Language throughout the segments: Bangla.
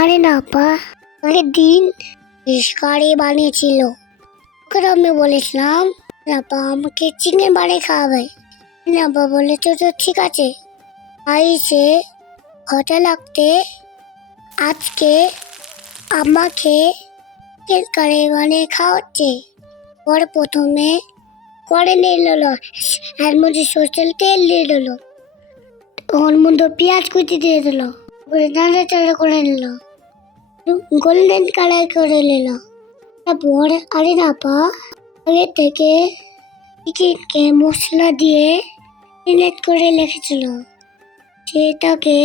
আরে না আপা, আগের দিন ফিশ কারি বানিয়েছিল। ওকে আমি বলেছিলাম আপা আমাকে চিকেন বানিয়ে খাওয়াবে। আপা বলেছে তো ঠিক আছে। আইসে হোটেল লাগতে আজকে আমাকে চিকেন কারি বানিয়ে খাওয়াচ্ছে। পরে প্রথমে করে নিয়ে নিল, এর মধ্যে সরষের তেল দিয়ে দিল, ওর মধ্যে পেঁয়াজ কুচি দিয়ে দিল, নাড়াচাড়া করে নিল, গোল্ডেন কালার করে নিল। তারপর আরে না পা আগে থেকে চিকেনকে মশলা দিয়ে ম্যারিনেট করে রেখেছিল, সেটাকে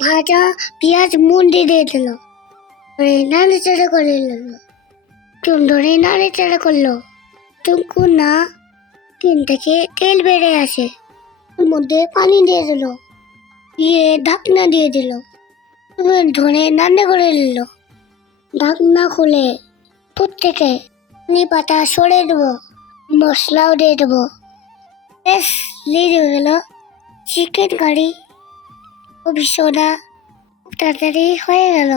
ভাজা পেঁয়াজ মুন্ডি দিয়ে দিল, নাড়াচাড়া করে নিল, ধরে নাড়াচাড়া করলো। টুকু না চিকেন থেকে তেল বেড়ে আসে, ওর মধ্যে পানি দিয়ে দিল, দিয়ে ঢাকনা দিয়ে দিল, ধরে রান্না করে নিল। ঢাকনা খুলে প্রত্যেকে ধনে পাতা সরে দেবো, মশলাও দিয়ে দেবো। বেশ রেডি হয়ে গেল চিকেন কারি। খুবই সোডা খুব তাড়াতাড়ি হয়ে গেল।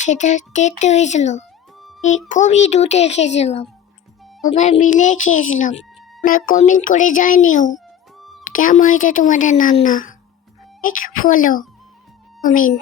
খেতে টেস্টি হয়েছিল। খুবই দুধে খেয়েছিলাম, সবাই মিলে খেয়েছিলাম। ওরা কমেন্ট করে যায়নিও কেমন হয়েছে তোমাদের রান্না, ফলো কমেন্ট।